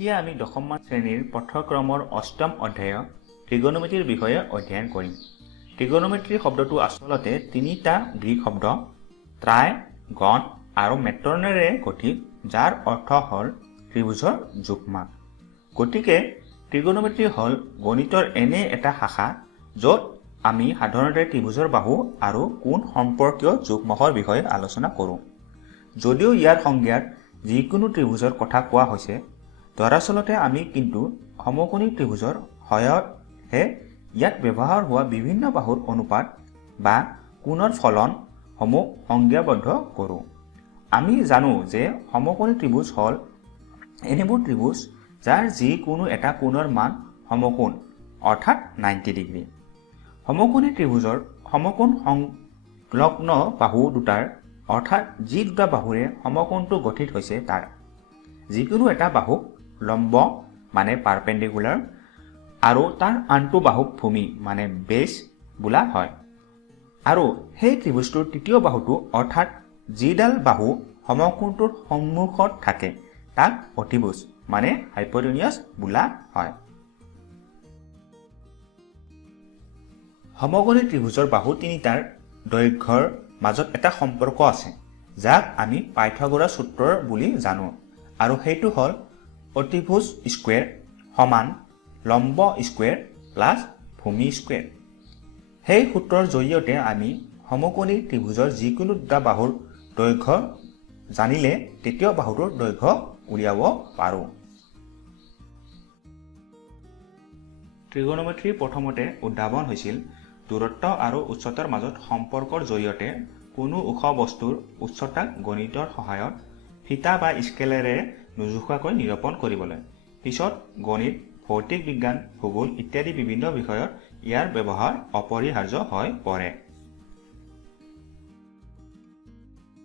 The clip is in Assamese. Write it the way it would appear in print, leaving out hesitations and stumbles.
এতিয়া আমি দশমমান শ্ৰেণীৰ পাঠ্যক্ৰমৰ অষ্টম অধ্যায় ত্ৰিগোণমিতিৰ বিষয়ে অধ্যয়ন কৰিম। ত্ৰিগোণমিতি শব্দটো আচলতে তিনিটা গ্ৰীক শব্দ ত্ৰাই, গণ আৰু মেট্ৰণেৰে গঠিত, যাৰ অৰ্থ হ'ল ত্ৰিভুজৰ যুগ্মা। গতিকে ত্ৰিগোণমিতি হ'ল গণিতৰ এনে এটা শাখা য'ত আমি সাধাৰণতে ত্ৰিভুজৰ বাহু আৰু কোণ সম্পৰ্কীয় যুগ্মকৰ বিষয়ে আলোচনা কৰোঁ। যদিও ইয়াৰ সংজ্ঞাত যিকোনো ত্ৰিভুজৰ কথা কোৱা হৈছে, দৰাচলতে আমি কিন্তু সমকোণী ত্ৰিভুজৰ সহায়তহে ইয়াত ব্যৱহাৰ হোৱা বিভিন্ন বাহুৰ অনুপাত বা কোণৰ ফলনসমূহ সংজ্ঞাবদ্ধ কৰোঁ। আমি জানো যে সমকোণী ত্ৰিভুজ হ'ল এনেবোৰ ত্ৰিভুজ যাৰ যিকোনো এটা কোণৰ মান সমকোণ অৰ্থাৎ 90 ডিগ্ৰী। সমকোণী ত্ৰিভুজৰ সমকোণ সংলগ্ন বাহু দুটাৰ অৰ্থাৎ যি দুটা বাহুৰে সমকোণটো গঠিত হৈছে তাৰ যিকোনো এটা বাহুক লম্ব মানে পাৰপেণ্ডিকুলাৰ আৰু তাৰ আনটো বাহুক ভূমি মানে বেছ বোলা হয়। আৰু সেই ত্ৰিভুজটোৰ তৃতীয় বাহুটো অৰ্থাৎ যিডাল বাহু সমকোণটোৰ সন্মুখত থাকে তাক অতিভুজ মানে হাইপটেনিয়াছ বোলা হয়। সমকোণী ত্ৰিভুজৰ বাহু তিনিটাৰ দৈৰ্ঘ্যৰ মাজত এটা সম্পৰ্ক আছে, যাক আমি পাইথাগোৰাছ সূত্ৰ বুলি জানো, আৰু সেইটো হ'ল অতিভুজ স্কুৱেৰ সমান লম্ব স্কুৱেৰ প্লাছ ভূমি স্কুৱেৰ। সেই সূত্ৰৰ জৰিয়তে আমি সমকোণী ত্ৰিভুজৰ যিকোনো দুটা বাহুৰ দৈৰ্ঘ্য জানিলে তৃতীয় বাহুটোৰ দৈৰ্ঘ্য উলিয়াব পাৰোঁ। ত্ৰিগোণমিতিৰ প্ৰথমতে উদ্ভাৱন হৈছিল দূৰত্ব আৰু উচ্চতাৰ মাজত সম্পৰ্কৰ জৰিয়তে কোনো ওখ বস্তুৰ উচ্চতাক গণিতৰ সহায়ত ফিটা বা স্কেলেৰে নোজোখাকৈ নিৰূপণ কৰিবলৈ। পিছত গণিত, ভৌতিক বিজ্ঞান, ভূগোল ইত্যাদি বিভিন্ন বিষয়ত ইয়াৰ ব্যৱহাৰ অপৰিহাৰ্য হৈ পৰে।